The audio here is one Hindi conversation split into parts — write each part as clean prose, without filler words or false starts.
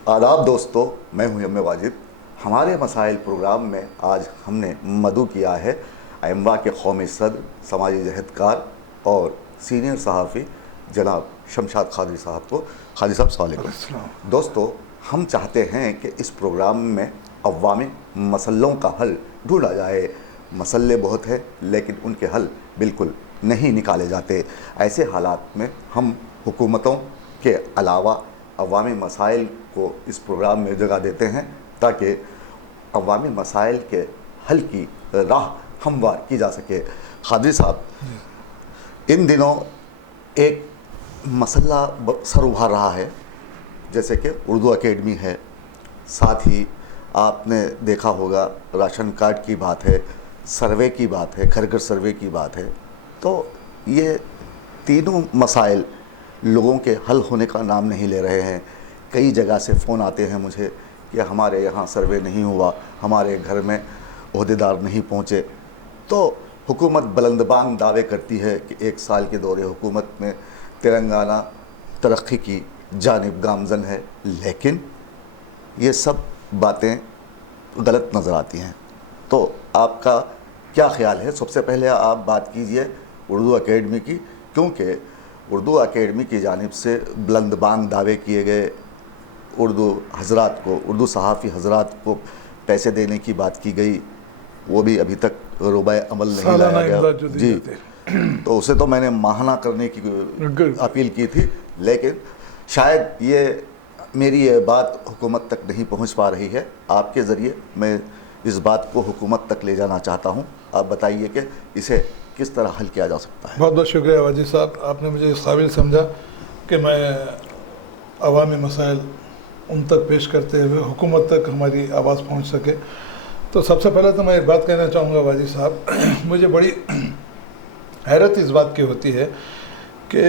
आदाब दोस्तों, मैं हूं एम ए वाजिद। हमारे मसाइल प्रोग्राम में आज हमने मदऊ किया है अइम्मा के कौमी सदर, समाजी जहदकार और सीनियर सहाफ़ी जनाब शमशाद खादरी साहब को। खादरी साहब अस्सलाम वालेकुम। दोस्तों, हम चाहते हैं कि इस प्रोग्राम में अवामी मसलों का हल ढूंढा जाए। मसले बहुत हैं लेकिन उनके हल बिल्कुल नहीं निकाले जाते। ऐसे हालात में हम हुकूमतों के अलावा अवामी मसाइल को इस प्रोग्राम में जगह देते हैं ताकि अवामी मसाइल के हल की राह हमवार की जा सके। खादरी साहब, इन दिनों एक मसला सर उभार रहा है, जैसे कि उर्दू एकेडमी है, साथ ही आपने देखा होगा राशन कार्ड की बात है, सर्वे की बात है, घर घर सर्वे की बात है। तो ये तीनों मसाइल लोगों के हल होने का नाम नहीं ले रहे हैं। कई जगह से फ़ोन आते हैं मुझे कि हमारे यहाँ सर्वे नहीं हुआ, हमारे घर में ओहदेदार नहीं पहुँचे। तो हुकूमत बुलंदबांग दावे करती है कि 1 साल के दौरे हुकूमत में तेलंगाना तरक्की की जानिब गामज़न है, लेकिन ये सब बातें गलत नज़र आती हैं। तो आपका क्या ख्याल है? सबसे पहले आप बात कीजिए उर्दू एकेडमी की, क्योंकि उर्दू एकेडमी की जानिब से बुलंदबांग दावे किए गए, उर्दू हजरात को, उर्दू सहाफ़ी हजरात को पैसे देने की बात की गई, वो भी अभी तक रोबाए अमल नहीं लाया गया जी। तो उसे तो मैंने माहना करने की अपील की थी, लेकिन शायद ये मेरी ये बात हुकूमत तक नहीं पहुंच पा रही है। आपके ज़रिए मैं इस बात को हुकूमत तक ले जाना चाहता हूं। आप बताइए कि इसे किस तरह हल किया जा सकता है। बहुत बहुत शुक्रिया वाजिद साहब, आपने मुझे इस काबिल समझा कि मैं अवामी मसाइल उन तक पेश करते हुए हुकूमत तक हमारी आवाज़ पहुंच सके। तो सबसे पहले तो मैं एक बात कहना चाहूँगा वाजिद साहब, मुझे बड़ी हैरत इस बात की होती है कि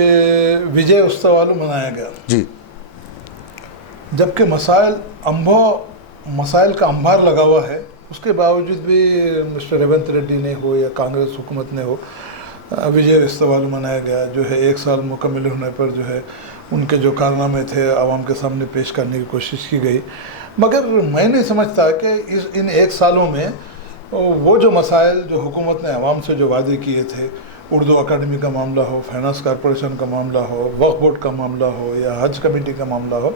विजय उत्सव मनाया गया जी, जबकि मसाइल का अंबार लगा हुआ है। उसके बावजूद भी मिस्टर रेवंत रेड्डी ने हो या कांग्रेस हुकूमत ने हो, विजय उत्सव मनाया गया। जो है 1 साल मुकम्मल होने पर जो है उनके जो कारनामे थे आवाम के सामने पेश करने की कोशिश की गई। मगर मैं नहीं समझता कि इन 1 सालों में वो जो मसाइल जो हुकूमत ने आवाम से जो वादे किए थे, उर्दू अकादमी का मामला हो, फाइनेंस कॉरपोरेशन का मामला हो, वक्फ बोर्ड का मामला हो या हज कमेटी का मामला हो,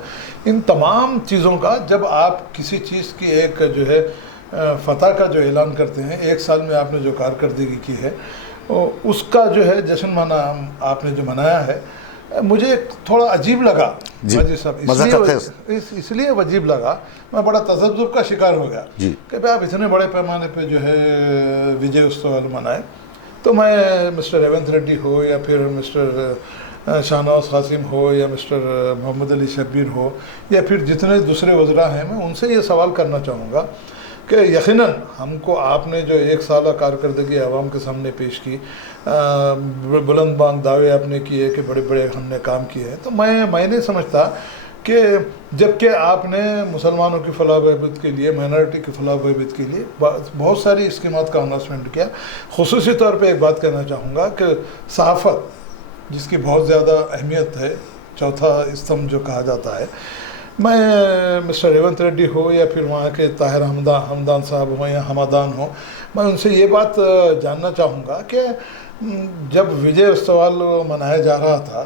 इन तमाम चीज़ों का जब आप किसी चीज़ की एक जो है फ़तह का जो ऐलान करते हैं, 1 साल में आपने जो कारकर्दगी की है उसका जो है जश्न आपने जो मनाया है, मुझे थोड़ा अजीब लगा वाजिद साहब। इसलिए अजीब लगा, मैं बड़ा तसद्दुर का शिकार हो गया कि भाई आप इतने बड़े पैमाने पे जो है विजय उत्सव मनाए। तो मैं मिस्टर रेवंत रेड्डी हो या फिर मिस्टर शाहनवाज कासिम हो या मिस्टर मोहम्मद अली शब्बीर हो या फिर जितने दूसरे वज़रा हैं, मैं उनसे ये सवाल करना चाहूँगा कि यकीनन हमको आपने जो 1 साल कारकर्दगी आवाम के सामने पेश की, बुलंद बांग दावे आपने किए कि बड़े बड़े हमने काम किए हैं। तो मैं नहीं समझता कि जबकि आपने मुसलमानों की फलाह बहबूद के लिए, माइनॉरिटी की फलाह बहबूद के लिए बहुत सारी स्कीमात का अनाउंसमेंट किया। खुसूसी तौर पे एक बात कहना चाहूँगा कि सहाफ़त, जिसकी बहुत ज़्यादा अहमियत है, चौथा स्तंभ जो कहा जाता है, मैं मिस्टर रेवंत रेड्डी हो या फिर वहाँ के ताहिर हमदान साहब हो या हमादान हो, मैं उनसे ये बात जानना चाहूँगा कि जब विजय उत्सव मनाया जा रहा था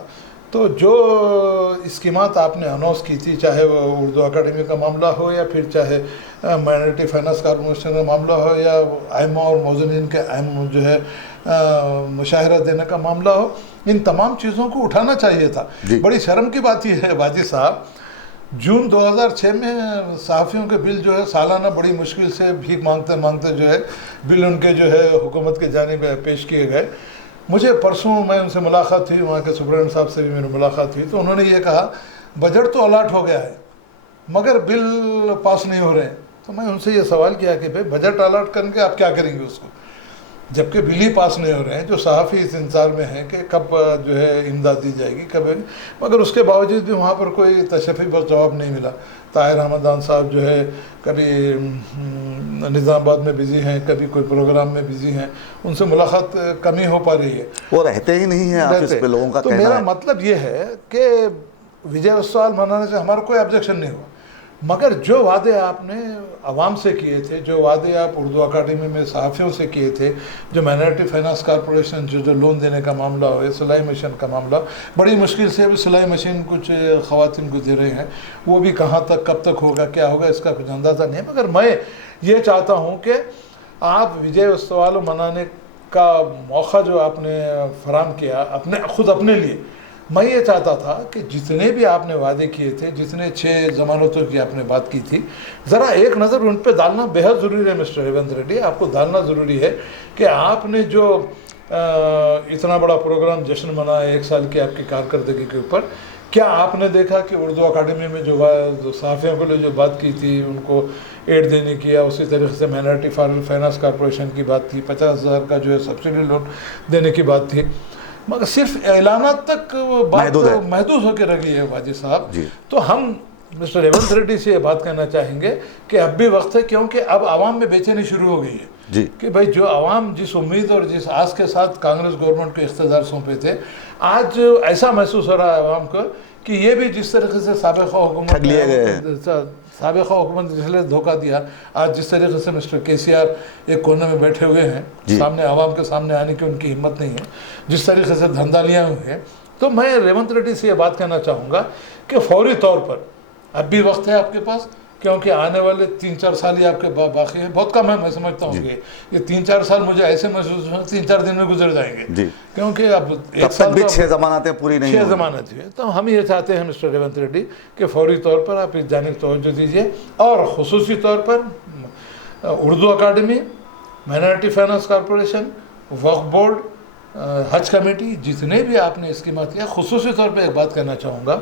तो जो स्कीमात आपने अनाउंस की थी, चाहे वो उर्दू अकादमी का मामला हो या फिर चाहे माइनॉरिटी फाइनेंस कॉरपोरेशन का मामला हो या आइमा और मौजूदीन के जो है मुशाहरा देने का मामला हो, इन तमाम चीज़ों को उठाना चाहिए था। बड़ी शर्म की बात यह है वाजिद साहब, जून 2006 में सहाफ़ियों के बिल जो है सालाना बड़ी मुश्किल से भीख मांगते मांगते जो है बिल उनके जो है हुकूमत की जानिब पेश किए गए। मुझे परसों मैं उनसे मुलाकात हुई, वहाँ के सुब्रमण्यम साहब से भी मेरी मुलाकात हुई, तो उन्होंने ये कहा बजट तो अलाट हो गया है मगर बिल पास नहीं हो रहे हैं। तो मैं उनसे ये सवाल किया कि भाई बजट अलाट करके आप क्या करेंगे उसको, जबकि बिल ही पास नहीं हो रहे हैं। जो सहाफ़ी इस इंतज़ार में हैं कि कब जो है इमदाद दी जाएगी, कब, मगर उसके बावजूद भी वहाँ पर कोई तशफ़ी पर जवाब नहीं मिला। ताहिर हमदान साहब जो है कभी निज़ामाबाद में बिज़ी हैं, कभी कोई प्रोग्राम में बिज़ी हैं, उनसे मुलाकात कम ही हो पा रही है, वो रहते ही नहीं है ऑफिस पे लोगों का। तो मेरा मतलब ये है कि विजय उत्सव मनाने से हमारा कोई ऑब्जेक्शन नहीं हुआ, मगर जो वादे आपने आवाम से किए थे, जो वादे आप उर्दू अकाडमी में सहाफ़ियों से किए थे, जो माइनॉरिटी फाइनेंस कॉरपोरेशन जो लोन देने का मामला हो, सिलाई मशीन का मामला, बड़ी मुश्किल से अभी सिलाई मशीन कुछ ख़वातीन को दे रहे हैं, वो भी कहाँ तक कब तक होगा क्या होगा इसका कुछ अंदाज़ा नहीं है। मगर मैं ये चाहता हूँ कि आप विजय उत्सव मनाने का मौका जो आपने फराम किया अपने लिए, मैं ये चाहता था कि जितने भी आपने वादे किए थे, जितने 6 ज़मानतों की आपने बात की थी, ज़रा एक नज़र उन पे डालना बेहद ज़रूरी है मिस्टर रेवंत रेड्डी। आपको डालना ज़रूरी है कि आपने जो इतना बड़ा प्रोग्राम जश्न मनाया 1 साल की आपकी कारकर्दगी के ऊपर, क्या आपने देखा कि उर्दू अकाडमी में जो सहाफ़ियों के लिए जो बात की थी, उनको एड देने की, या उसी तरीके से माइनॉरिटी फाइनेंस कॉरपोरेशन की बात थी, 50,000 का जो है सब्सिडी लोन देने की बात थी, मगर सिर्फ ऐलानात तक बात महदूद होकर रह गई है वाजी साहब। तो हम मिस्टर रेवंत रेड्डी से ये बात कहना चाहेंगे कि अब भी वक्त है, क्योंकि अब आवाम में बेचैनी शुरू हो गई है जी कि भाई जो आवाम जिस उम्मीद और जिस आस के साथ कांग्रेस गवर्नमेंट को इख्तियार सौंपे थे, आज ऐसा महसूस हो रहा है आवाम को कि ये भी जिस तरीके से साबिक़ा हुकूमत जिसने धोखा दिया, आज जिस तरीके से मिस्टर KCR एक कोने में बैठे हुए हैं, सामने आवाम के सामने आने की उनकी हिम्मत नहीं है, जिस तरीके से धंधा लिया हुए हैं, तो मैं रेवंत रेड्डी से ये बात कहना चाहूँगा कि फौरी तौर पर अब भी वक्त है आपके पास, क्योंकि आने वाले 3-4 साल ही आपके बाकी है, बहुत कम है। मैं समझता हूँ कि ये 3-4 साल मुझे ऐसे महसूस हो 3-4 दिन में गुजर जाएंगे, क्योंकि अब एक साल भी 6 ज़मानतें पूरी नहीं 6 ज़मानत है। तो हम ये चाहते हैं मिस्टर रेवंत रेड्डी कि फौरी तौर पर आप इस जानिब तवज्जो दीजिए, और ख़ुसूसी तौर पर Urdu academy, minority finance corporation, वक्फ बोर्ड, हज कमेटी, जितने भी आपने स्कीमात किया, ख़ुसूसी तौर पर एक बात कहना चाहूँगा,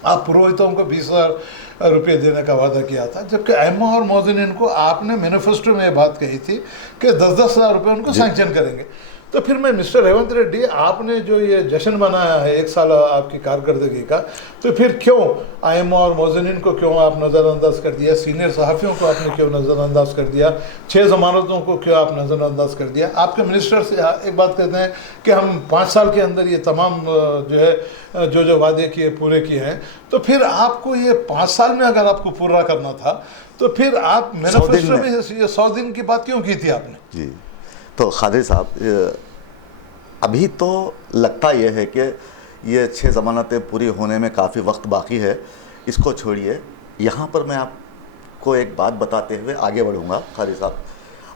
आप पुरोहितों को 20,000 रुपये देने का वादा किया था, जबकि अइम्मा और मौज़िनीन को आपने मैनिफेस्टो में ये बात कही थी कि 10-10 हज़ार रुपये उनको सैंक्शन करेंगे। तो फिर मैं मिस्टर रेवंत रेड्डी, आपने जो ये जश्न मनाया है 1 साल आपकी कारकर्दगी का, तो फिर क्यों अइम्मा और मौज़िनीन को क्यों आप नज़रअंदाज कर दिया, सीनियर सहाफ़ियों को आपने क्यों नज़रअंदाज कर दिया, 6 ज़मानतों को क्यों आप नज़रअंदाज कर दिया? आपके मिनिस्टर से एक बात कहते हैं कि हम 5 साल के अंदर ये तमाम जो है जो वादे किए पूरे किए हैं, तो फिर आपको ये 5 साल में अगर आपको पूरा करना था, तो फिर आप मैनिफेस्टो में ये 100 दिन की बात क्यों की थी आपने? जी, तो खादिर साहब, अभी तो लगता यह है कि ये 6 ज़मानतें पूरी होने में काफ़ी वक्त बाकी है, इसको छोड़िए। यहाँ पर मैं आपको एक बात बताते हुए आगे बढ़ूँगा खादिर साहब।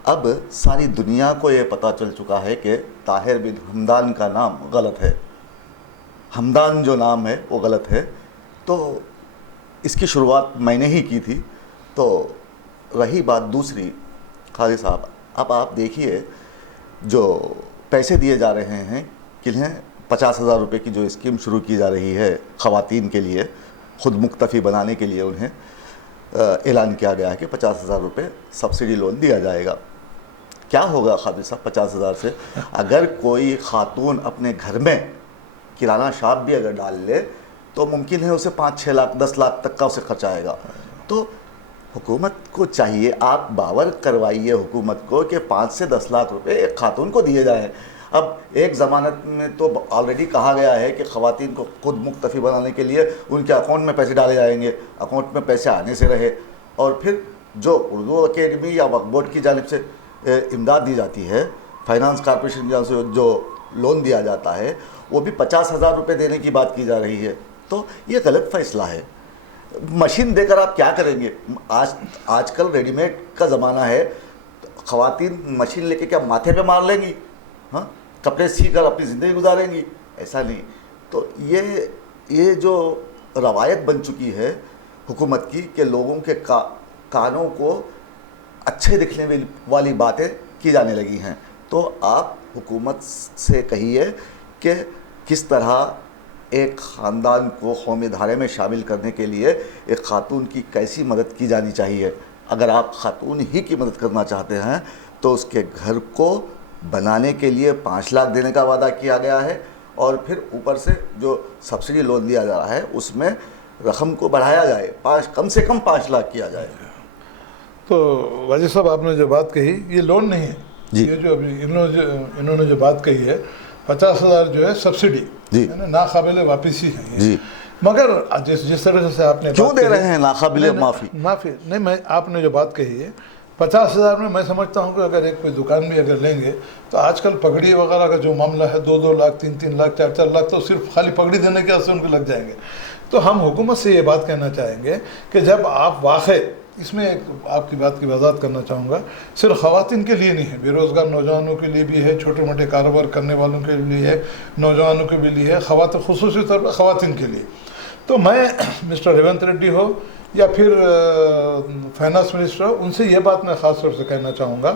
अब सारी दुनिया को ये पता चल चुका है कि ताहिर बिन हमदान का नाम गलत है, हमदान जो नाम है वो गलत है। तो इसकी शुरुआत मैंने ही की थी। तो रही बात दूसरी, खादिर साहब, अब आप देखिए जो पैसे दिए जा रहे हैं किन्हें, 50,000 रुपये की जो स्कीम शुरू की जा रही है ख़वातीन के लिए, ख़ुद मुक्तफ़ी बनाने के लिए उन्हें ऐलान किया गया है कि 50,000 रुपये सब्सिडी लोन दिया जाएगा। क्या होगा खादिर साहब 50,000 से? अगर कोई ख़ातून अपने घर में किराना शॉप भी अगर डाल ले तो मुमकिन है उसे 5-6 लाख 10 लाख तक का उसे खर्च आएगा। तो हुकूमत को चाहिए, आप बावर करवाइए हुकूमत को कि 5 से 10 लाख रुपए एक खातून को दिए जाएं। अब एक ज़मानत में तो ऑलरेडी कहा गया है कि ख़वातीन को खुद मुक्तफ़ी बनाने के लिए उनके अकाउंट में पैसे डाले जाएंगे, अकाउंट में पैसे आने से रहे। और फिर जो उर्दू अकेडमी या वक्फ बोर्ड की जानिब से इमदाद दी जाती है, फाइनेंस कॉरपोरेशन की जानिब से जो लोन दिया जाता है, वो भी 50,000 रुपये देने की बात की जा रही है। तो ये गलत फ़ैसला है। मशीन देकर आप क्या करेंगे? आजकल रेडीमेड का ज़माना है, ख़वातीन मशीन लेके क्या माथे पे मार लेंगी? हाँ, कपड़े सी कर अपनी ज़िंदगी गुजारेंगी? ऐसा नहीं। तो ये जो रवायत बन चुकी है हुकूमत की कि लोगों के कानों को अच्छे दिखने वाली बातें की जाने लगी हैं। तो आप हुकूमत से कहिए कि किस तरह एक ख़ानदान को कौमी धारे में शामिल करने के लिए एक ख़ातून की कैसी मदद की जानी चाहिए। अगर आप ख़ातून ही की मदद करना चाहते हैं तो उसके घर को बनाने के लिए 5 लाख देने का वादा किया गया है, और फिर ऊपर से जो सब्सिडी लोन दिया जा रहा है उसमें रकम को बढ़ाया जाए, कम से कम 5 लाख किया जाए। तो वाजिद साहब, आपने जो बात कही ये लोन नहीं है, ये जो अभी इन्होंने जो बात कही है 50,000 जो है सब्सिडी, नाकाबिल वापसी है। मगर जिस तरह से आपने क्यों बात दे कही- रहे हैं नाकाबिले नहीं, माफ़ी? माफ़ी नहीं, मैं आपने जो बात कही है 50,000 में मैं समझता हूँ कि अगर एक कोई दुकान भी अगर लेंगे तो आजकल पगड़ी वगैरह का जो मामला है 2-2 लाख 3-3 लाख 4-4 लाख तो सिर्फ खाली पगड़ी देने के वास्ते उनको लग जाएंगे। तो हम हुकूमत से ये बात कहना चाहेंगे कि जब आप वाक़ई इसमें एक आपकी बात की वजाहत करना चाहूँगा, सिर्फ ख़वातीन के लिए नहीं है, बेरोज़गार नौजवानों के लिए भी है, छोटे मोटे कारोबार करने वालों के लिए है, नौजवानों के लिए है, खुसूसी तौर पर ख़वातीन के लिए। तो मैं मिस्टर रेवंत रेड्डी हो या फिर फाइनेंस मिनिस्टर हो, उनसे ये बात मैं ख़ास तौर से कहना चाहूँगा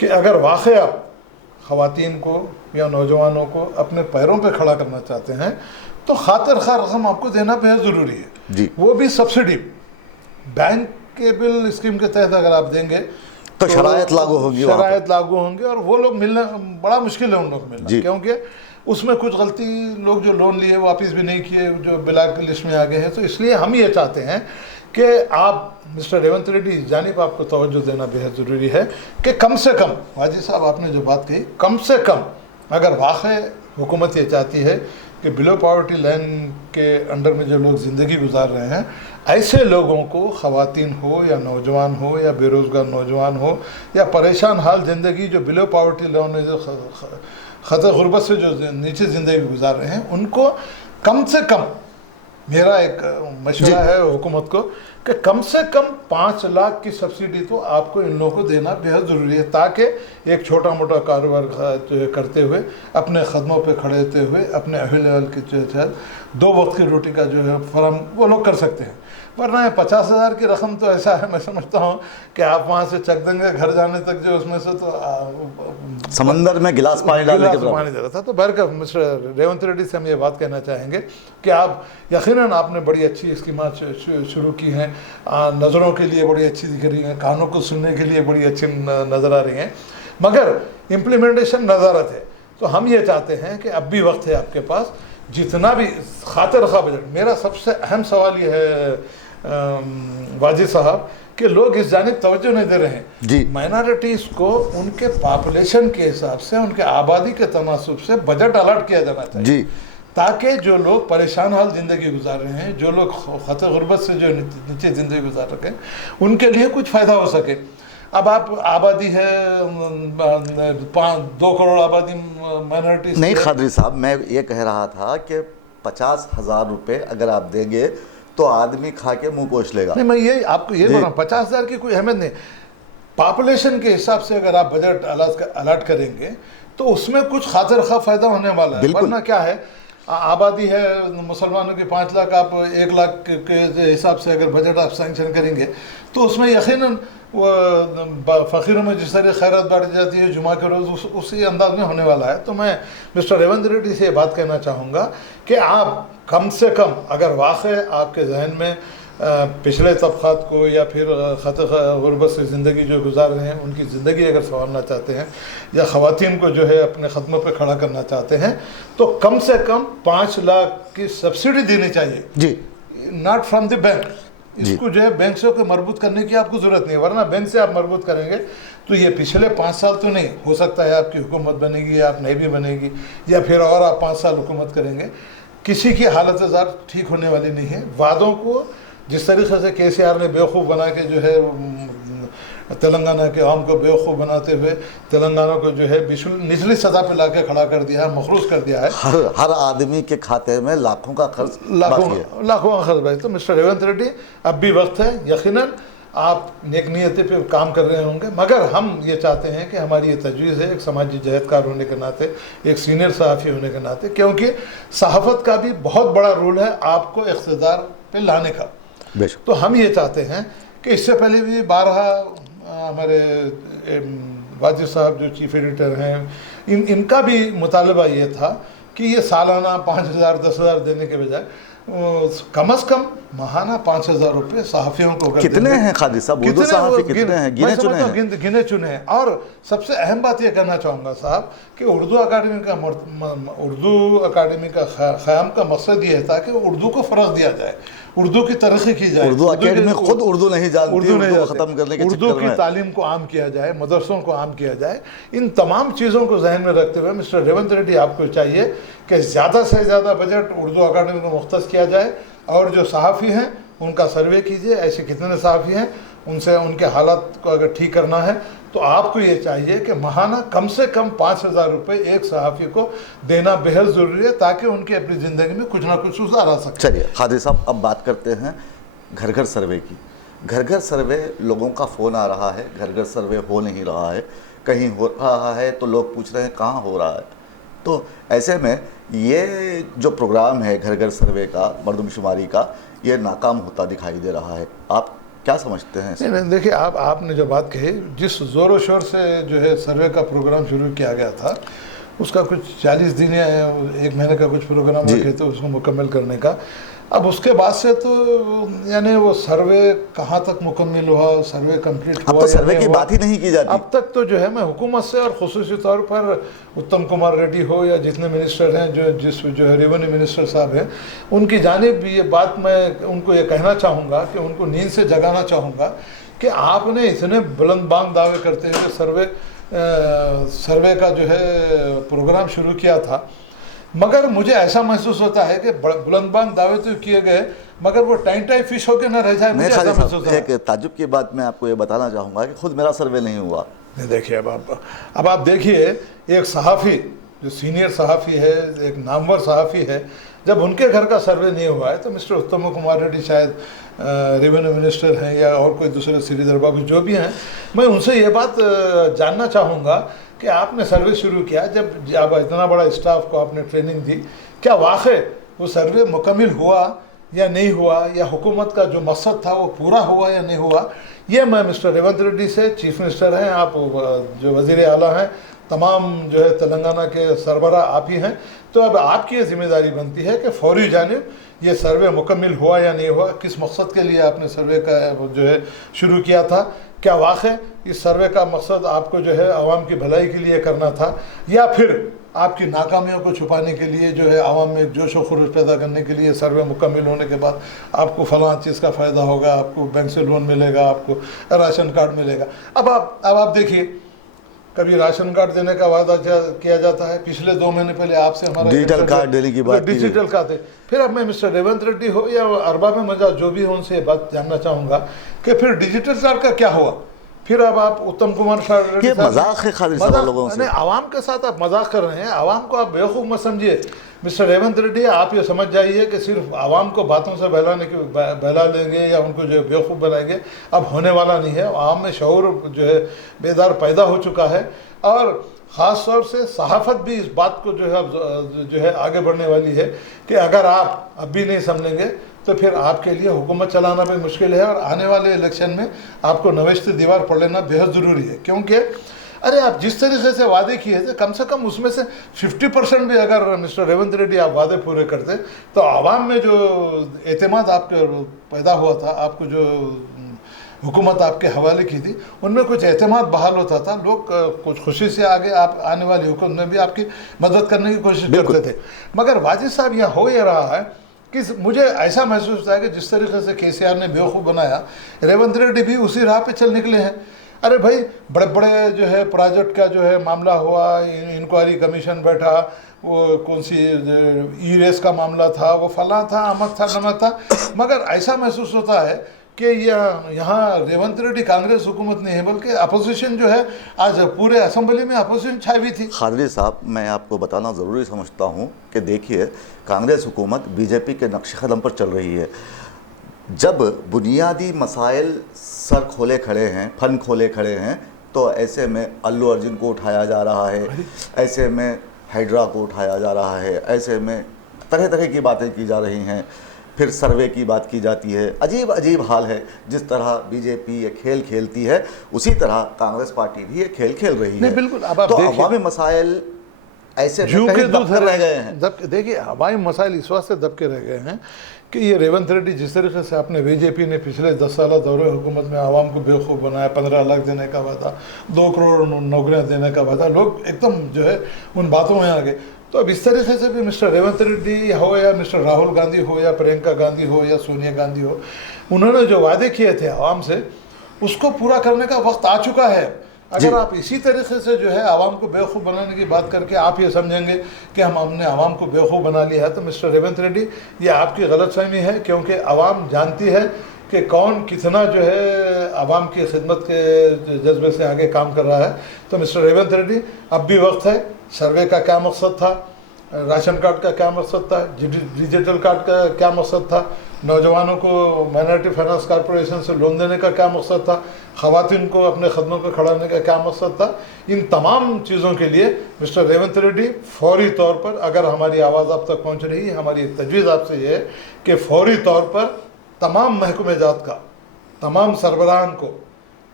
कि अगर वाक़ई आप ख़वातीन को या नौजवानों को अपने पैरों पे खड़ा करना चाहते हैं तो खातिर खा रकम आपको देना बेहद ज़रूरी है जी। वो भी सब्सिडी बैंक के बिल स्कीम के तहत अगर आप देंगे तो शरायत लागू होंगी वहाँ पे। शरायत लागू होंगे और वो लोग मिलना बड़ा मुश्किल है उन लोग को मिलना, जी। क्योंकि उसमें कुछ गलती लोग जो लोन लिए वापस भी नहीं किए, जो ब्लैक लिस्ट में आ गए हैं। तो इसलिए हम ये चाहते हैं कि आप मिस्टर रेवंत रेड्डी जानिब आपको तवज्जो देना बेहद ज़रूरी है कि कम से कम, वाजी साहब आपने जो बात कही, कम से कम अगर वाक़ई हुकूमत ये चाहती है कि बिलो पॉवर्टी लाइन के अंडर में जो लोग ज़िंदगी गुजार रहे हैं, ऐसे लोगों को, ख़वातीन हो या नौजवान हो या बेरोज़गार नौजवान हो या परेशान हाल ज़िंदगी जो बिलो पॉवर्टी लाइन में जो ख़तर गुर्बत से जो नीचे ज़िंदगी गुजार रहे हैं, उनको कम से कम, मेरा एक मशवरा है हुकूमत को कि कम से कम 5 लाख की सब्सिडी तो आपको इन लोगों को देना बेहद ज़रूरी है, ताकि एक छोटा मोटा कारोबार जो है करते हुए, अपने कदमों पे खड़े होते हुए, अपने अहल के जो 2 वक्त की रोटी का जो है फराम वो लोग कर सकते हैं। वरना 50,000 की रकम तो ऐसा है, मैं समझता हूँ कि आप वहाँ से चकदंगे घर जाने तक जो उसमें से तो समंदर में गिलास पानी डालने के बराबर। पानी दे रहा था। तो बहरकैफ मिस्टर रेवंत रेड्डी से हम ये बात कहना चाहेंगे कि आप यकीनन आपने बड़ी अच्छी स्कीमात शुरू की हैं, नज़रों के लिए बड़ी अच्छी दिख रही हैं, कानों को सुनने के लिए बड़ी अच्छी नज़र आ रही हैं, मगर इम्प्लीमेंटेशन नज़ारत है। तो हम ये चाहते हैं कि अब भी वक्त है आपके पास, जितना भी खातिर खा बजट। मेरा सबसे अहम सवाल ये है वाजिद साहब कि लोग इस जानिब तवज्जो नहीं दे रहे हैं जी। माइनॉरिटीज़ को उनके पॉपुलेशन के हिसाब से, उनके आबादी के तनासुब से बजट अलर्ट किया जाना चाहिए जी। ताकि जो लोग परेशान हाल ज़िंदगी गुजार रहे हैं, जो लोग खतर गुर्बत से जो नीचे ज़िंदगी गुजार रहे हैं, उनके लिए कुछ फ़ायदा हो सके। अब आप आबादी है 2 करोड़ आबादी माइनॉरिटीज़ नहीं खादरी साहब, मैं ये कह रहा था कि 50,000 रुपये अगर आप देंगे तो आदमी खा के मुंह पोंछ लेगा। नहीं, मैं ये आपको ये बोल रहा हूँ, 50,000 की कोई अहमियत नहीं। पॉपुलेशन के हिसाब से अगर आप बजट अलर्ट करेंगे तो उसमें कुछ खातिर खा फ़ायदा होने वाला है। वरना क्या है, आबादी है मुसलमानों की 5 लाख, आप 1 लाख के हिसाब से अगर बजट आप सैंक्शन करेंगे तो उसमें यकीनन वो फ़कीरों में जिस तरह खैरात बांटी जाती है जुमा के रोज़, उसी अंदाज में होने वाला है। तो मैं मिस्टर रेवंत रेड्डी से ये बात कहना चाहूँगा कि आप कम से कम अगर वाक़ई आपके जहन में पिछले तबक़ात को या फिर खतर गुर्बत से ज़िंदगी जो गुजार रहे हैं उनकी ज़िंदगी अगर संवारना चाहते हैं या ख़वातीन को जो है अपने ख़दमों पर खड़ा करना चाहते हैं तो कम से कम 5 लाख की सब्सिडी देनी चाहिए जी। Not from the bank. इसको जो है बैंक से मरबूत करने की आपको ज़रूरत नहीं है, वरना बैंक से आप मरबूत करेंगे तो ये पिछले 5 साल तो नहीं, हो सकता है आपकी हुकूमत बनेगी या आप नहीं भी बनेगी, या फिर और आप 5 साल हुकूमत करेंगे, किसी की हालत ज़ार ठीक होने वाली नहीं है। वादों को जिस तरीके से KCR ने बेवकूफ़ बना के जो है तेलंगाना के आवाम को बेवकूफ़ बनाते हुए तेलंगाना को जो है निचली सतह पे ला के खड़ा कर दिया है, मखरूज कर दिया है। हर आदमी के खाते में लाखों का खर्च बाकी है। लाखों का खर्च भाई। तो मिस्टर रेवंत रेड्डी अब भी वक्त है, यकीनन आप नेक नीयती पे काम कर रहे होंगे, मगर हम ये चाहते हैं कि हमारी ये तजवीज़ है एक समाजी जहदकार होने के नाते, एक सीनियर सहाफ़ी होने के नाते, क्योंकि सहाफ़त का भी बहुत बड़ा रोल है आपको इक़्तिदार पे लाने का। तो हम ये चाहते हैं कि इससे पहले भी 12 हमारे वाजिद साहब जो चीफ एडिटर हैं, इनका भी मुतालबा ये था कि ये सालाना 5,000 10,000 देने के बजाय कम से कम माहाना 5,000 रुपये सहाफ़ियों को। कितने हैं खादी साहब, उर्दू सहाफ़ी कितने हैं? गिने चुने हैं। गिने चुने हैं। और सबसे अहम बात ये कहना चाहूँगा साहब कि उर्दू अकाडमी का क़याम का मकसद ये है ताकि उर्दू को फ़रोग़ दिया जाए, उर्दू की तरक्की की जाए। उर्दू अकेडमी खुद उर्दू नहीं जानती, उर्दू को ख़त्म करने के उर्दू की तालीम को आम किया जाए, मदरसों को आम किया जाए। इन तमाम चीज़ों को जहन में रखते हुए मिस्टर रेवंत रेड्डी आपको चाहिए कि ज़्यादा से ज़्यादा बजट उर्दू अकाडमी को मुख्तस किया जाए और जो सहाफ़ी हैं उनका सर्वे कीजिए, ऐसे कितने सहाफ़ी हैं, उनसे उनके हालात को अगर ठीक करना है तो आपको ये चाहिए कि माहाना कम से कम 5,000 रुपये एक सहाफ़ी को देना बेहद ज़रूरी है, ताकि उनकी अपनी ज़िंदगी में कुछ ना कुछ सुधार आ सके। चलिए खादिर साहब, अब बात करते हैं घर घर सर्वे की। घर घर सर्वे, लोगों का फ़ोन आ रहा है, घर घर सर्वे हो नहीं रहा है, कहीं हो रहा है तो लोग पूछ रहे हैं कहाँ हो रहा है। तो ऐसे में ये जो प्रोग्राम है घर घर सर्वे का, मरदमशुमारी का, ये नाकाम होता दिखाई दे रहा है। आप क्या समझते हैं? नहीं, देखिए, आपने जो बात कही, जिस ज़ोरों शोर से जो है सर्वे का प्रोग्राम शुरू किया गया था, उसका कुछ 40 दिन या 1 महीने का कुछ प्रोग्राम रखे थे उसको मुकम्मल करने का। अब उसके बाद से तो यानी वो सर्वे कहाँ तक मुकम्मल हुआ, सर्वे कंप्लीट हुआ, अब तो सर्वे की बात ही नहीं की जाती। अब तक तो जो है मैं हुकूमत से, और खुसूसी तौर पर उत्तम कुमार रेड्डी हो या जितने मिनिस्टर हैं, जो है रेवेन्यू मिनिस्टर साहब हैं, उनकी जानिब ये बात मैं उनको ये कहना चाहूँगा कि उनको नींद से जगाना चाहूँगा कि आपने इतने बुलंद बांग दावे करते हैं कि सर्वे का जो है प्रोग्राम शुरू किया था, मगर मुझे ऐसा महसूस होता है कि बुलंदबांग दावे तो किए गए, मगर वो टाई फिश होकर न रह जाए। मुझे ऐसा महसूस होता है। एक ताज्जुब की बात मैं आपको ये बताना चाहूँगा कि खुद मेरा सर्वे नहीं हुआ। नहीं, देखिए, अब आप देखिए, एक सहाफ़ी जो सीनियर सहाफ़ी है, एक नामवर सहाफ़ी है, जब उनके घर का सर्वे नहीं हुआ है तो मिस्टर उत्तम कुमार रेड्डी शायद रेवेन्यू मिनिस्टर हैं या और कोई दूसरे श्रीधर बाबू जो भी हैं, मैं उनसे ये बात जानना चाहूँगा कि आपने सर्वे शुरू किया, जब इतना बड़ा स्टाफ को आपने ट्रेनिंग दी, क्या वाकई वो सर्वे मुकम्मल हुआ या नहीं हुआ, या हुकूमत का जो मकसद था वो पूरा हुआ या नहीं हुआ? ये मैं मिस्टर रेवंत रेड्डी से, चीफ मिनिस्टर हैं आप, जो वज़ीर आला हैं, तमाम जो है तेलंगाना के सरबराह आप ही हैं, तो अब आपकी ये जिम्मेदारी बनती है कि फौरी जानिब ये सर्वे मुकम्मल हुआ या नहीं हुआ, किस मकसद के लिए आपने सर्वे का जो है शुरू किया था, क्या वाकई इस सर्वे का मकसद आपको जो है आवाम की भलाई के लिए करना था, या फिर आपकी नाकामियों को छुपाने के लिए जो है आवाम में जोश व खरोश पैदा करने के लिए सर्वे मुकम्मल होने के बाद आपको फलां चीज़ का फ़ायदा होगा, आपको बैंक से लोन मिलेगा, आपको राशन कार्ड मिलेगा। अब आप देखिए, कभी राशन कार्ड देने का वादा किया जाता है, पिछले 2 महीने पहले आपसे हमारा डिजिटल कार्ड देने की बात, डिजिटल कार्ड है। फिर अब मैं मिस्टर रेवंत रेड्डी हो या अरबाब मजाज जो भी हो, उनसे बात जानना चाहूँगा कि फिर डिजिटल कार्ड का क्या हुआ? फिर अब आप उत्तम कुमार रेड्डी, मजाक है खाली लोगों से, आवाम के साथ आप मजाक कर रहे हैं। आवाम को आप बेवकूफ़ मत समझिए। मिस्टर रेवंत रेड्डी, आप ये समझ जाइए कि सिर्फ आवाम को बातों से बहला देंगे या उनको जो है बेवकूफ़ बनाएंगे, अब होने वाला नहीं है। आवाम में शऊर जो है बेदार पैदा हो चुका है, और ख़ास तौर से सहाफ़त भी इस बात को जो है आगे बढ़ने वाली है कि अगर आप अब भी नहीं समझेंगे तो फिर आपके लिए हुकूमत चलाना भी मुश्किल है, और आने वाले इलेक्शन में आपको नवेश्ती दीवार पढ़ लेना बेहद ज़रूरी है। क्योंकि अरे आप जिस तरीके से वादे किए थे, कम से कम उसमें से 50% भी अगर मिस्टर रेवंत रेड्डी आप वादे पूरे करते तो आवाम में जो एतमाद आपके पैदा हुआ था, आपको जो हुकूमत आपके हवाले की थी, उनमें कुछ एतमाद बहाल होता था, लोग कुछ खुशी से आगे आप आने वाली हुकूमत में भी आपकी मदद करने की कोशिश करते थे। मगर वाजिद साहब, यहाँ हो ये रहा है कि मुझे ऐसा महसूस होता है कि जिस तरीके से केसीआर ने बेवकूफ़ बनाया, रेवंत रेड्डी भी उसी राह पे चल निकले हैं। अरे भाई, बड़े बड़े जो है प्रोजेक्ट का जो है मामला हुआ, इंक्वायरी कमीशन बैठा, वो कौन सी ई रेस का मामला था, वो फला था, अमक था, नमक था, मगर ऐसा महसूस होता है कि यहाँ रेवंत रेड्डी कांग्रेस हुकूमत नहीं है, बल्कि अपोजिशन जो है, आज पूरे असेंबली में अपोजिशन छाई हुई थी। खादरी साहब, मैं आपको बताना ज़रूरी समझता हूँ कि देखिए, कांग्रेस हुकूमत बीजेपी के नक्श कदम पर चल रही है। जब बुनियादी मसाइल सर खोले खड़े हैं, फन खोले खड़े हैं, तो ऐसे में अल्लू अर्जुन को उठाया जा रहा है, ऐसे में हाइड्रा को उठाया जा रहा है, ऐसे में तरह तरह की बातें की जा रही हैं, फिर सर्वे की बात की जाती है। अजीब अजीब हाल है। जिस तरह बीजेपी ये खेल खेलती है, उसी तरह कांग्रेस पार्टी भी ये खेल खेल रही है। बिल्कुल। अब आप तो अवामी मसाइल ऐसे दबके रह गए हैं। देखिए, अवामी मसाइल इस वास्ते दबके रह गए हैं कि ये रेवंत रेड्डी, जिस तरीके से आपने बीजेपी ने पिछले 10 साल दौरे हुकूमत में आवाम को बेवकूफ़ बनाया, 15 लाख देने का वादा, 2 करोड़ नौकरियाँ देने का वादा, लोग एकदम जो है उन बातों में आ गए। तो अब इस तरीके से भी मिस्टर रेवंत रेड्डी हो या मिस्टर राहुल गांधी हो या प्रियंका गांधी हो या सोनिया गांधी हो, उन्होंने जो वादे किए थे आवाम से, उसको पूरा करने का वक्त आ चुका है। अगर आप इसी तरीके से जो है आवाम को बेवकूफ़ बनाने की बात करके आप ये समझेंगे कि हमने आवाम को बेवकूफ़ बना लिया है, तो मिस्टर रेवंत रेड्डी ये आपकी गलतफहमी है, क्योंकि आवाम जानती है कि कौन कितना जो है आवाम की खिदमत के जज्बे से आगे काम कर रहा है। तो मिस्टर रेवंत रेड्डी अब भी वक्त है, सर्वे का क्या मकसद था, राशन कार्ड का क्या मकसद था, डिजिटल कार्ड का क्या मकसद था, नौजवानों को माइनॉरिटी फाइनेंस कॉरपोरेशन से लोन देने का क्या मकसद था, ख़वातीन को अपने कदमों पर खड़ा करने का क्या मकसद था, इन तमाम चीज़ों के लिए मिस्टर रेवंत रेड्डी फौरी तौर पर, अगर हमारी आवाज़ आप तक पहुंच रही है, हमारी तजवीज़ आपसे ये है कि फौरी तौर पर तमाम महकमे जात का, तमाम सरबराहान को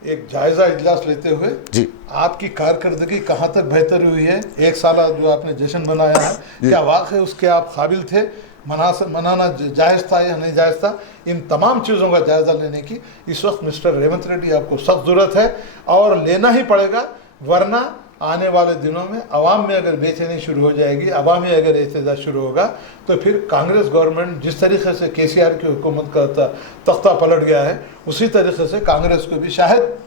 एक जायज़ा इजलास लेते हुए जी आपकी कारकर्दगी कहाँ तक बेहतर हुई है, एक साल जो आपने जश्न मनाया है, क्या वाकई उसके आप काबिल थे, मनाना जायज़ था या नहीं जायज़ था, इन तमाम चीज़ों का जायज़ा लेने की इस वक्त मिस्टर रेवंत रेड्डी आपको सख्त ज़रूरत है और लेना ही पड़ेगा, वरना आने वाले दिनों में अवाम में अगर बेचैनी शुरू हो जाएगी, अवामी अगर एहतजाज शुरू होगा, तो फिर कांग्रेस गवर्नमेंट जिस तरीके से केसीआर की हुकूमत का तख्ता पलट गया है, उसी तरीके से कांग्रेस को भी शायद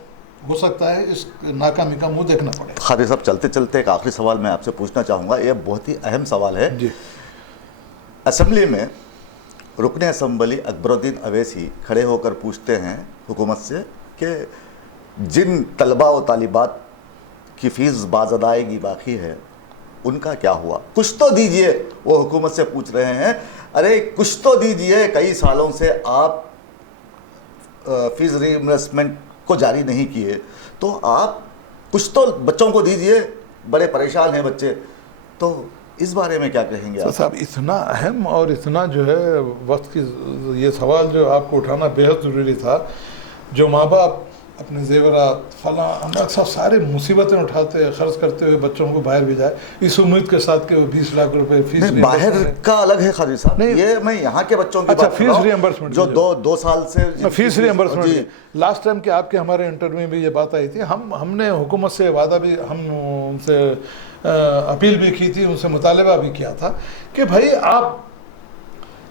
हो सकता है इस नाकामी का मुंह देखना पड़े। खादी साहब, चलते चलते एक आखिरी सवाल मैं आपसे पूछना चाहूँगा, यह बहुत ही अहम सवाल है जी। असम्बली में रुकने असम्बली अकबरुद्दीन अवैसी खड़े होकर पूछते हैं हुकूमत से कि जिन तलबा व तालिबात की फ़ीस बाज़दायगी बाकी है उनका क्या हुआ, कुछ तो दीजिए। वो हुकूमत से पूछ रहे हैं, अरे कुछ तो दीजिए, कई सालों से आप फ़ीस रीइंबर्समेंट को जारी नहीं किए, तो आप कुछ तो बच्चों को दीजिए, बड़े परेशान हैं बच्चे। तो इस बारे में क्या कहेंगे आप? साहब, इतना अहम और इतना जो है वक्त की ये सवाल जो आपको उठाना बेहद ज़रूरी था। जो माँ बाप अपने जेवरात फला अमला सब सारे मुसीबतें उठाते खर्च करते हुए बच्चों को बाहर भेजाए, इस उम्मीद के साथ कि वो 20 लाख रुपए फीस बाहर का अलग है खादी साहब, नहीं, ये मैं यहाँ के बच्चों की अच्छा, बात फीस रिएम्बर्समेंट जो दो साल से फीस रिएम्बर्समेंट। लास्ट टाइम के आपके हमारे इंटरव्यू में भी ये बात आई थी, हमने हुकूमत से वादा भी, हम उनसे अपील भी की थी, उनसे मुतालबा भी किया था कि भाई आप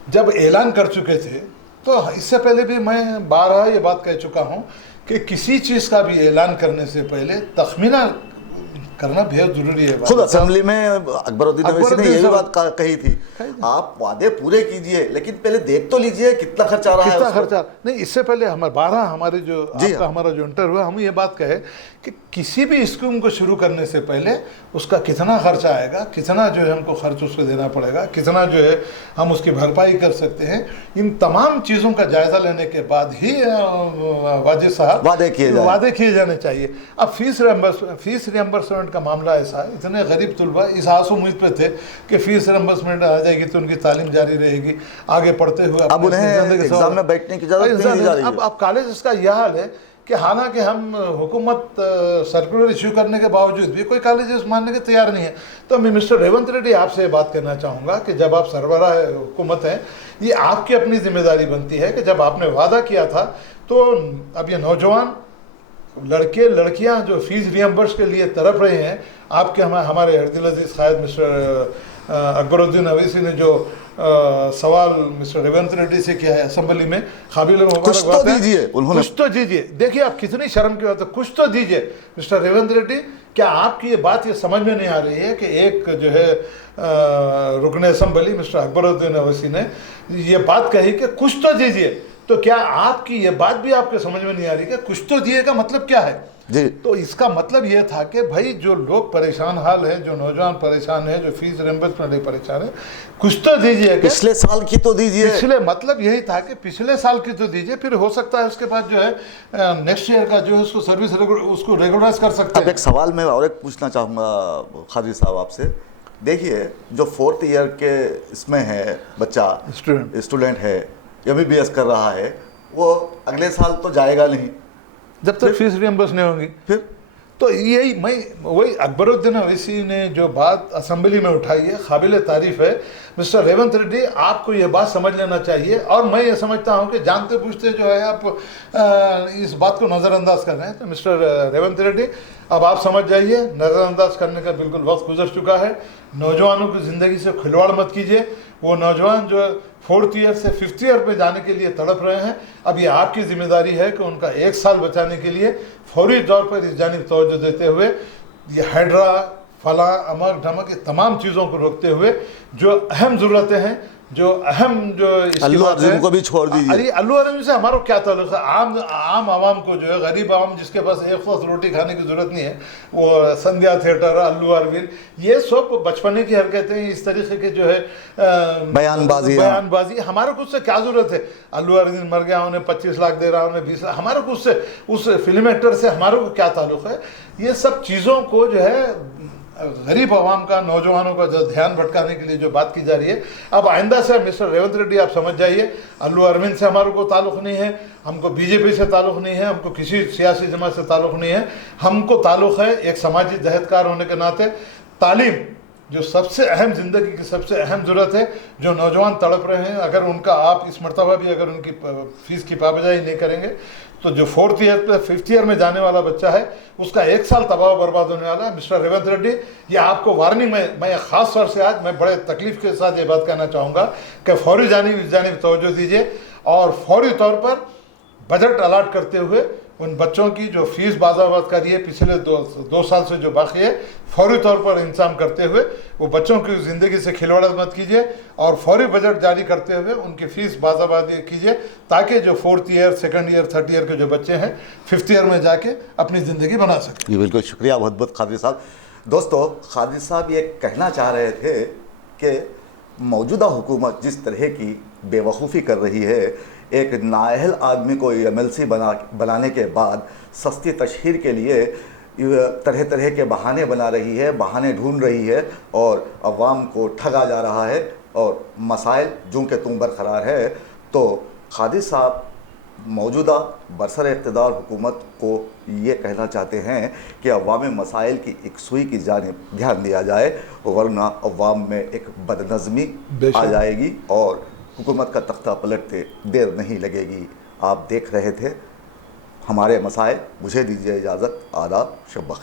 जब ऐलान कर चुके थे, तो इससे पहले भी मैं बारहा ये बात कह चुका हूँ कि किसी चीज़ का भी ऐलान करने से पहले तखमीना करना बेहद जरूरी है। खुद असेंबली में अकबरुद्दीन अवैसी ने यही बात कही थी, आप वादे पूरे कीजिए लेकिन पहले देख तो लीजिए कितना खर्चा आ रहा है, कितना खर्चा। नहीं, इससे पहले हमारे जो आपका हमारा जो इंटरव्यू है, हम ये बात कहे कि किसी भी स्कीम को शुरू करने से पहले उसका कितना खर्चा आएगा, कितना जो है हमको खर्च उसको देना पड़ेगा, कितना जो है हम उसकी भरपाई कर सकते हैं, इन तमाम चीज़ों का जायज़ा लेने के बाद ही वाजिद साहब वादे किए जाने चाहिए। अब फीस रिएम्बर्समेंट का मामला ऐसा है, इतने गरीब तुलबा इस आस उम्मीद पे थे कि फीस रिएम्बर्समेंट आ जाएगी तो उनकी तालीम जारी रहेगी, आगे पढ़ते हुए अब उन्हें एग्जाम में बैठने की इजाज़त नहीं दी जा रही है। अब कॉलेज का यह हाल है कि हालांकि हम हुकूमत सर्कुलर इशू करने के बावजूद भी कोई कॉलेजेस मानने के तैयार नहीं है। तो मैं मिस्टर रेवंत रेड्डी आपसे बात कहना चाहूँगा कि जब आप सरबराह हुकूमत हैं, ये आपकी अपनी जिम्मेदारी बनती है कि जब आपने वादा किया था, तो अब ये नौजवान लड़के लड़कियां जो फीस रिएम्बर्स के लिए तड़प रहे हैं, आपके हमारे अब्दुल अजीज़ कायद मिस्टर अकबरुद्दीन अवैसी ने जो सवाल मिस्टर रेवंत रेड्डी से किया है असेंबली में, काबिल मुबारकबाद है। कुछ तो दीजिए। देखिए आप कितनी शर्म की बात है, कुछ तो दीजिए मिस्टर रेवंत रेड्डी। क्या आपकी ये बात ये समझ में नहीं आ रही है कि एक जो है रुकने असेंबली मिस्टर अकबरुद्दीन अवैसी ने ये बात कही कि कुछ तो दीजिए, तो क्या आपकी ये बात भी आपके समझ में नहीं आ रही कि कुछ तो दिए का मतलब क्या है जी? तो इसका मतलब यह था कि भाई जो लोग परेशान हाल है, जो नौजवान परेशान है, जो फीस रिएम्बर्समेंट परेशान है, कुछ तो दीजिए। पिछले साल की तो दीजिए। पिछले मतलब यही था कि पिछले साल की तो दीजिए, फिर हो सकता है उसके बाद जो है नेक्स्ट ईयर का जो है उसको सर्विस उसको रेगुलराइज कर सकते हैं। अब एक सवाल मैं और एक पूछना चाहूँगा खादी साहब आपसे। देखिए जो 4th ईयर के इसमें है बच्चा, स्टूडेंट है, MBBS कर रहा है, वो अगले साल तो जाएगा नहीं जब तक फीस रिएम्बर्स नहीं होंगी। फिर तो यही वही अकबरुद्दीन अवैसी ने जो बात असेंबली में उठाई है, काबिल तारीफ है। मिस्टर रेवंत रेड्डी, आपको ये बात समझ लेना चाहिए, और मैं ये समझता हूँ कि जानते पूछते जो है आप इस बात को नज़रअंदाज कर रहे हैं। तो मिस्टर रेवंत रेड्डी, अब आप समझ जाइए, नज़रअंदाज करने का बिल्कुल वक्त गुजर चुका है। नौजवानों की ज़िंदगी से खिलवाड़ मत कीजिए। वो नौजवान जो 4th ईयर से 5th ईयर पे जाने के लिए तड़प रहे हैं। अब ये आपकी जिम्मेदारी है कि उनका 1 साल बचाने के लिए फौरी तौर पर इस जानिब तवज्जो देते हुए ये हाइड्रा फला अमक ढमक ये तमाम चीज़ों को रोकते हुए जो अहम ज़रूरतें हैं, जो अहम जो अल्लू अर्जुन को भी छोड़ दीजिए। अरे अल्लू अर्जुन से हमारा क्या ताल्लुक है? आम आवाम को जो है, गरीब आवाम जिसके पास एक वक्त रोटी खाने की ज़रूरत नहीं है, वो संध्या थिएटर, अल्लू अरविंद, ये सब बचपने की हरकतें, इस तरीके के जो है बयानबाजी, हमारे कुछ से क्या ज़रूरत है? अल्लू अरविंद मर गया, उन्हें 25 लाख दे रहा, उन्हें 20 लाख, हमारे कुछ से उस फिल्म एक्टर से हमारे को क्या ताल्लुक है? ये सब चीज़ों को जो है गरीब आवाम का, नौजवानों का जो ध्यान भटकाने के लिए जो बात की जा रही है, अब आइंदा से मिस्टर रेवंत रेड्डी आप समझ जाइए, अल्लू अरविंद से हमारे को ताल्लुक़ नहीं है, हमको बीजेपी से ताल्लुक़ नहीं है, हमको किसी सियासी जमात से ताल्लुक़ नहीं है, हमको ताल्लुक़ है एक समाजी जहदकार होने के नाते तालीम, जो सबसे अहम ज़िंदगी की सबसे अहम ज़रूरत है, जो नौजवान तड़प रहे हैं, अगर उनका आप इस मरतबा भी अगर उनकी फ़ीस की पाबंदी नहीं करेंगे तो जो 4th ईयर पे 5th ईयर में जाने वाला बच्चा है उसका 1 साल तबाह बर्बाद होने वाला है। मिस्टर रेवंत रेड्डी, ये आपको वार्निंग मैं ख़ास तौर से आज मैं बड़े तकलीफ़ के साथ ये बात कहना चाहूँगा कि फौरी जानिब तवज्जो दीजिए और फौरी तौर पर बजट अलाट करते हुए उन बच्चों की जो फीस बाज़ाबात करिए पिछले 2 साल से जो बाकी है, फौरी तौर पर इंतजाम करते हुए वो बच्चों की ज़िंदगी से खिलवाड़ मत कीजिए और फौरी बजट जारी करते हुए उनकी फ़ीस बाज़ाबात कीजिए, ताकि जो 4th year, 2nd year, 3rd year के जो बच्चे हैं 5th ईयर में जाके अपनी ज़िंदगी बना सकें। जी बिल्कुल, शुक्रिया बहुत बहुत खादिर साहब। दोस्तों, खादिर साहब ये कहना चाह रहे थे कि मौजूदा हुकूमत जिस तरह की बेवकूफ़ी कर रही है, एक नाअहल आदमी को MLC बनाने के बाद सस्ती तशहीर के लिए तरह तरह के बहाने बना रही है, बहाने ढूंढ रही है और अवाम को ठगा जा रहा है और मसाइल जूं के तुम बरकरार है। तो खादिर साहब मौजूदा बरसर इक़्तिदार हुकूमत को ये कहना चाहते हैं कि अवामी मसाइल की एकसुई की जानिब ध्यान दिया जाए, वरना अवाम में एक बदनज़मी आ जाएगी और हुकूमत का तख्ता पलटते देर नहीं लगेगी। आप देख रहे थे हमारे मसाइल। मुझे दीजिए इजाज़त। आदाब, शब बख़ैर।